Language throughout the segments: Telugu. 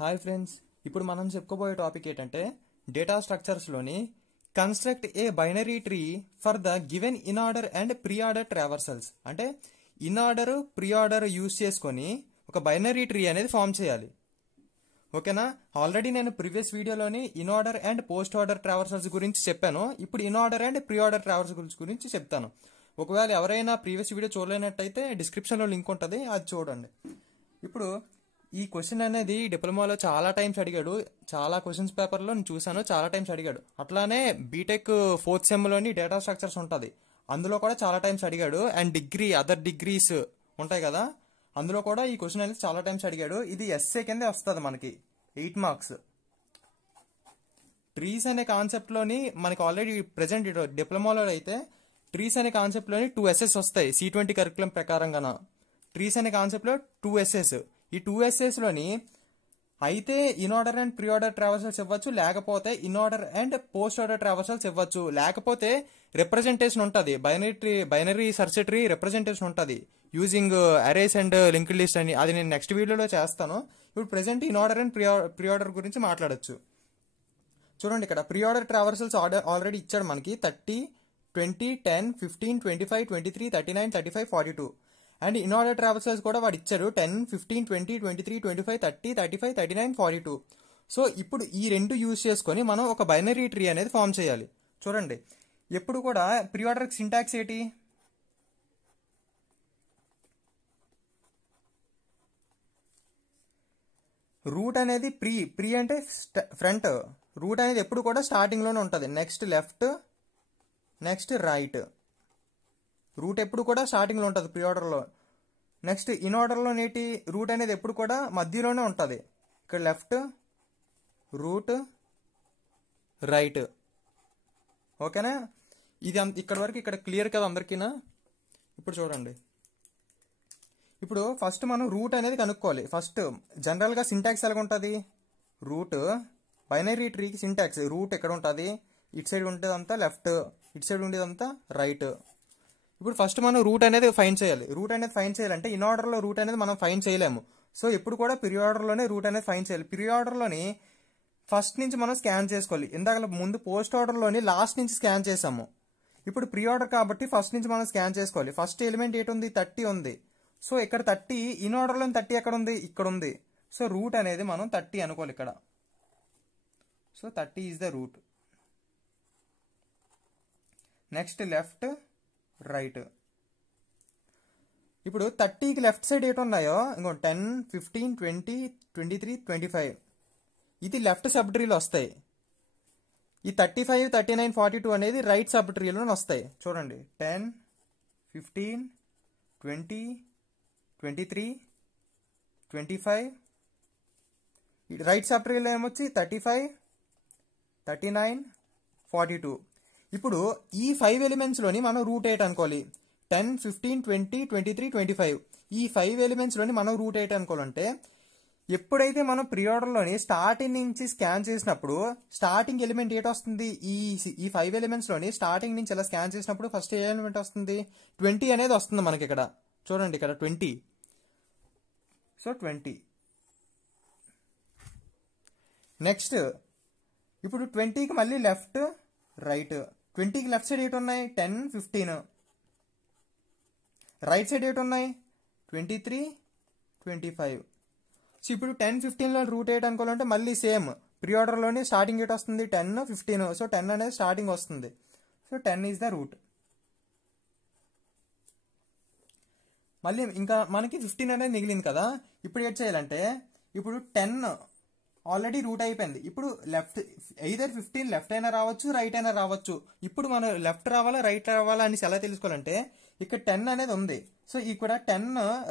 హాయ్ ఫ్రెండ్స్, ఇప్పుడు మనం చెప్పుకోబోయే టాపిక్ ఏంటంటే డేటా స్ట్రక్చర్స్లోని construct a binary tree for the given inorder and preorder traversals. అంటే inorder preorder use చేసుకొని ఒక బైనరీ ట్రీ అనేది ఫామ్ చేయాలి. ఓకేనా? ఆల్రెడీ నేను ప్రీవియస్ వీడియోలోని inorder and postorder traversals గురించి చెప్పాను. ఇప్పుడు inorder and preorder traversals గురించి చెప్తాను. ఒకవేళ ఎవరైనా ప్రీవియస్ వీడియో చూడలేనట్టయితే డిస్క్రిప్షన్లో లింక్ ఉంటుంది, అది చూడండి. ఇప్పుడు ఈ క్వశ్చన్ అనేది డిప్లొమాలో చాలా టైమ్స్ అడిగాడు. చాలా క్వశ్చన్స్ పేపర్లో నేను చూసాను, చాలా టైమ్స్ అడిగాడు. అట్లానే బీటెక్ 4th సెమ్లోని డేటా స్ట్రక్చర్స్ ఉంటుంది, అందులో కూడా చాలా టైమ్స్ అడిగాడు. అండ్ అదర్ డిగ్రీస్ ఉంటాయి కదా, అందులో కూడా ఈ క్వశ్చన్ అనేది చాలా టైమ్స్ అడిగాడు. ఇది ఎస్ఏ కిందే వస్తుంది మనకి, 8 మార్క్స్. ట్రీస్ అనే కాన్సెప్ట్లోని మనకి ఆల్రెడీ ప్రెసెంట్ డిప్లొమాలో అయితే ట్రీస్ అనే కాన్సెప్ట్లోని 2 ఎస్ఎస్ వస్తాయి. C20 కరికులం ప్రకారంగా ట్రీస్ అనే కాన్సెప్ట్లో 2 ఎస్ఎస్. ఈ 2 ఎస్ఎస్లోని అయితే inorder and preorder traversals ఇవ్వచ్చు, లేకపోతే inorder and postorder traversals ఇవ్వచ్చు, లేకపోతే రిప్రజెంటేషన్ ఉంటుంది. బైనరీ సర్చ్ ట్రీ రిప్రజెంటేషన్ ఉంటుంది using arrays and linked list అని. అది నేను నెక్స్ట్ వీడియోలో చేస్తాను. ఇప్పుడు present inorder and preorder గురించి మాట్లాడచ్చు. చూడండి, ఇక్కడ ప్రీ ఆర్డర్ ట్రావర్సల్స్ ఆల్రెడీ ఇచ్చాడు మనకి 30, 20, 10, 15, 25, 23, 39, 35, 42. అండ్ ఇన్ ఆర్డర్ ట్రావర్సల్స్ కూడా వాడు ఇచ్చాడు 10, 15, 20, 23, 25, 30, 35, 39, 42. సో ఇప్పుడు ఈ రెండు యూజ్ చేసుకొని మనం ఒక బైనరీ ట్రీ అనేది ఫామ్ చేయాలి. చూడండి, ఎప్పుడు కూడా ప్రీ ఆర్డర్ సింటాక్స్ ఏంటి? రూట్ అనేది ప్రీ అంటే ఫ్రంట్. రూట్ అనేది ఎప్పుడు కూడా స్టార్టింగ్ లోనే ఉంటుంది. Next left, next right. Root ఎప్పుడు కూడా స్టార్టింగ్ లో ఉంటుంది ప్రీ ఆర్డర్ లో. నెక్స్ట్ ఇన్ ఆర్డర్ లో నేటి రూట్ అనేది ఎప్పుడు కూడా మధ్యలోనే ఉంటుంది. ఇక్కడ లెఫ్ట్, రూట్, రైట్. ఓకేనా? ఇది ఇక్కడ వరకు ఇక్కడ క్లియర్ కదా అందరికీనా? ఇప్పుడు చూడండి, ఇప్పుడు ఫస్ట్ మనం రూట్ అనేది కనుక్కోవాలి. ఫస్ట్ జనరల్ గా సింటాక్స్ ఎలాగ ఉంటుంది? రూట్ బైనరీ ట్రీకి సింటాక్స్ రూట్ ఎక్కడ ఉంటుంది? ఇటు సైడ్ ఉండేదంతా లెఫ్ట్, ఇటు సైడ్ ఉండేదంతా రైట్. ఇప్పుడు ఫస్ట్ మనం రూట్ అనేది ఫైండ్ చేయాలి. రూట్ అనేది ఫైండ్ చేయాలంటే ఇన్ ఆర్డర్ లో రూట్ అనేది మనం ఫైండ్ చేయలేము. సో ఎప్పుడు కూడా ప్రీ ఆర్డర్ లోనే రూట్ అనేది ఫైండ్ చేయాలి. ప్రీ ఆర్డర్ లోని ఫస్ట్ నుంచి మనం స్కాన్ చేసుకోవాలి. ఇందాక ముందు పోస్ట్ ఆర్డర్ లోని లాస్ట్ నుంచి స్కాన్ చేసాము. ఇప్పుడు ప్రీ ఆర్డర్ కాబట్టి ఫస్ట్ నుంచి మనం స్కాన్ చేసుకోవాలి. ఫస్ట్ ఎలిమెంట్ ఏంటి ఉంది? 30 ఉంది. సో ఇక్కడ 30, ఇన్ ఆర్డర్ లోని 30 ఎక్కడ ఉంది? ఇక్కడ ఉంది. సో రూట్ అనేది మనం 30 అనుకోవాలి ఇక్కడ. So 30 is the route. Next left, right. ఇప్పుడు 30కి లెఫ్ట్ సైడ్ ఏటి ఉన్నాయో ఇంకో 10, 15, 20, 23, 25 ఇది లెఫ్ట్ సబ్ ట్రీలో వస్తాయి. ఈ 35, 39, 42 అనేది రైట్ సబ్ ట్రీలో వస్తాయి. చూడండి, 10, 15, 20, 23, 25 రైట్ సబ్ ట్రీలో ఏమొచ్చి 35, 39, 42. ఇప్పుడు ఈ 5 ఎలిమెంట్స్ లోని మనం రూట్ 8 అనుకోవాలి. 10, 15, 20, 23, 25 ఈ 5 ఎలిమెంట్స్ లోని మనం రూట్ 8 అనుకోవాలంటే ఎప్పుడైతే మనం ప్రీ ఆర్డర్ లోని స్టార్టింగ్ నుంచి స్కాన్ చేసినప్పుడు స్టార్టింగ్ ఎలిమెంట్ ఏంటి వస్తుంది? ఈ 5 ఎలిమెంట్స్ లోని స్టార్టింగ్ నుంచి ఇలా స్కాన్ చేసినప్పుడు ఫస్ట్ ఏ ఎలిమెంట్ వస్తుంది? 20 అనేది వస్తుంది మనకి ఇక్కడ. చూడండి, ఇక్కడ 20. సో 20. నెక్స్ట్ ఇప్పుడు 20కి మళ్ళీ లెఫ్ట్, రైట్. 20కి లెఫ్ట్ సైడ్ ఏటి ఉన్నాయి? 10, 15. రైట్ సైడ్ ఏటి ఉన్నాయి? 23, 25. సో ఇప్పుడు 10, 15 లో రూట్ 8 అనుకోవాలంటే మళ్ళీ సేమ్ ప్రీ ఆర్డర్ లోని స్టార్టింగ్ ఏటి వస్తుంది? 10, 15. సో 10 అనేది స్టార్టింగ్ వస్తుంది. So 10 is the route. మళ్ళీ ఇంకా మనకి 15 అనేది మిగిలింది కదా. ఇప్పుడు ఏం చేయాలంటే ఇప్పుడు 10 ఆల్రెడీ రూట్ అయిపోయింది. ఇప్పుడు లెఫ్ట్ ఎయిదర్ 15 లెఫ్ట్ అయినా రావచ్చు, రైట్ అయినా రావచ్చు. ఇప్పుడు మనం లెఫ్ట్ రావాలా రైట్ రావాలా అని ఎలా తెలుసుకోవాలంటే ఇక్కడ 10 అనేది ఉంది. సో ఇక్కడ 10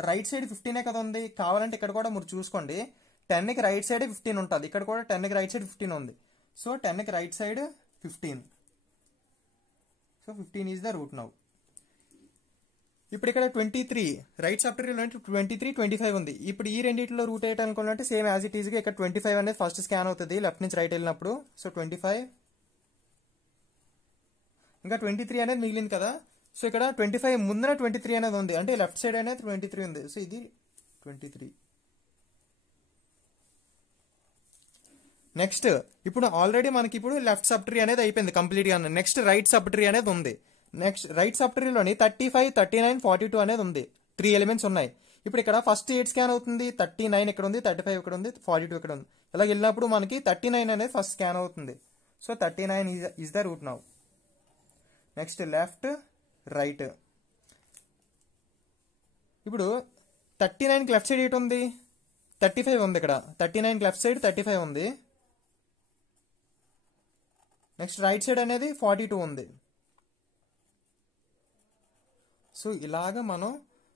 రైట్ సైడ్ 15 కదా ఉంది. కావాలంటే ఇక్కడ కూడా మీరు చూసుకోండి, 10కి రైట్ సైడ్ 15 ఉంటుంది. ఇక్కడ కూడా 10కి రైట్ సైడ్ 15 ఉంది. సో 10కి right side 15. So 15 is the root now. ఇప్పుడు ఇక్కడ 23 రైట్ సబ్ ట్రీలో 23, 25 ఉంది. ఇప్పుడు ఈ రెండింటిలో రూట్ 8 అనుకోవాలంటే సేమ్ యాజ్ ఇట్ ఈజ్ గా ఇక్కడ 25 అనేది ఫస్ట్ స్కాన్ అవుతుంది లెఫ్ట్ నుంచి రైట్ వెళ్ళినప్పుడు. సో 25, ఇంకా 23 అనేది మిగిలింది కదా. సో ఇక్కడ 25 ముందర 23 అనేది ఉంది, అంటే లెఫ్ట్ సైడ్ అనేది 23 ఉంది. సో ఇది 23. నెక్స్ట్ ఇప్పుడు ఆల్రెడీ మనకి ఇప్పుడు లెఫ్ట్ సబ్ ట్రీ అనేది అయిపోయింది కంప్లీట్ గా. నెక్స్ట్ రైట్ సబ్ ట్రీ అనేది ఉంది. నెక్స్ట్ రైట్ సబ్ ట్రీలోని 35, 39, 42 అనేది ఉంది. 3 ఎలిమెంట్స్ ఉన్నాయి. ఇప్పుడు ఇక్కడ ఫస్ట్ 8 స్కాన్ అవుతుంది, 39 ఇక్కడ ఉంది, 35 ఇక్కడ ఉంది, 42 ఇక్కడ ఉంది. ఇలా వెళ్ళినప్పుడు మనకి 39 అనేది ఫస్ట్ స్కాన్ అవుతుంది. So 39 is the root now. Next left right. ఇప్పుడు 39కి లెఫ్ట్ సైడ్ ఏంటి ఉంది, 35 ఉంది. ఇక్కడ 39కి లెఫ్ట్ సైడ్ 35 ఉంది. నెక్స్ట్ రైట్ సైడ్ అనేది 42 ఉంది. సో ఇలాగ మనం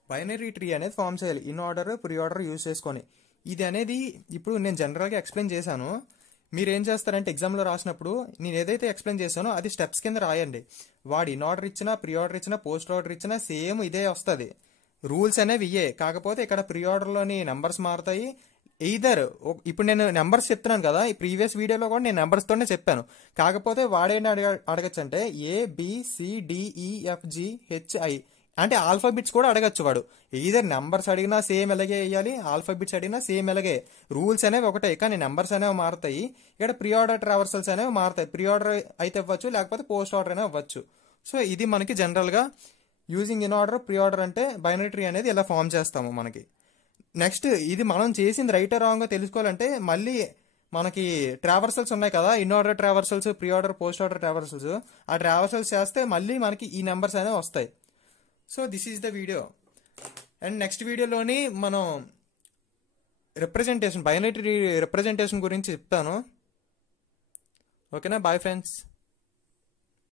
బైనరీ ట్రీ అనేది ఫామ్ చేయాలి in order preorder use చేసుకొని. ఇది అనేది ఇప్పుడు నేను జనరల్గా ఎక్స్ప్లెయిన్ చేశాను. మీరు ఏం చేస్తారంటే ఎగ్జామ్లో రాసినప్పుడు నేను ఏదైతే ఎక్స్ప్లెయిన్ చేశానో అది స్టెప్స్ కింద రాయండి. వాడు ఇన్ ఆర్డర్ ఇచ్చినా ప్రీ ఆర్డర్ ఇచ్చినా పోస్ట్ ఆర్డర్ ఇచ్చినా సేమ్ ఇదే వస్తుంది. రూల్స్ అనేవి ఇయే. కాకపోతే ఇక్కడ ప్రీ ఆర్డర్లోని నెంబర్స్ మారుతాయి. ఎయిదర్ ఇప్పుడు నేను నెంబర్స్ చెప్తున్నాను కదా, ఈ ప్రీవియస్ వీడియోలో కూడా నేను నెంబర్స్తోనే చెప్పాను. కాకపోతే వాడేంటి అడగచ్చు అంటే ABCDEFGHI అంటే ఆల్ఫాబిట్స్ కూడా అడగచ్చు వాడు. ఈధర్ నెంబర్స్ అడిగినా సేమ్ ఎలాగే వేయాలి, ఆల్ఫాబిట్స్ అడిగినా సేమ్ ఎలాగే. రూల్స్ అనేవి ఒకటే, కానీ నెంబర్స్ అనేవి మారుతాయి. ఇక్కడ ప్రీ ఆర్డర్ ట్రావర్సల్స్ అనేవి మారుతాయి. ప్రీ ఆర్డర్ అయితే ఇవ్వచ్చు, లేకపోతే పోస్ట్ ఆర్డర్ అయినా ఇవ్వచ్చు. సో ఇది మనకి జనరల్గా using in order pre order అంటే బైనరీ ట్రీ అనేది ఇలా ఫామ్ చేస్తాము మనకి. నెక్స్ట్ ఇది మనం చేసింది రైట్ రాంగ్ తెలుసుకోవాలంటే మళ్ళీ మనకి ట్రావర్సల్స్ ఉన్నాయి కదా, inorder traversals, preorder postorder traversals. ఆ ట్రావర్సల్స్ చేస్తే మళ్ళీ మనకి ఈ నెంబర్స్ అనేవి వస్తాయి. So this is the video. And next వీడియోలోని మనం రిప్రజెంటేషన్ బైనరీ రిప్రజెంటేషన్ గురించి చెప్తాను. ఓకేనా, బాయ్ ఫ్రెండ్స్.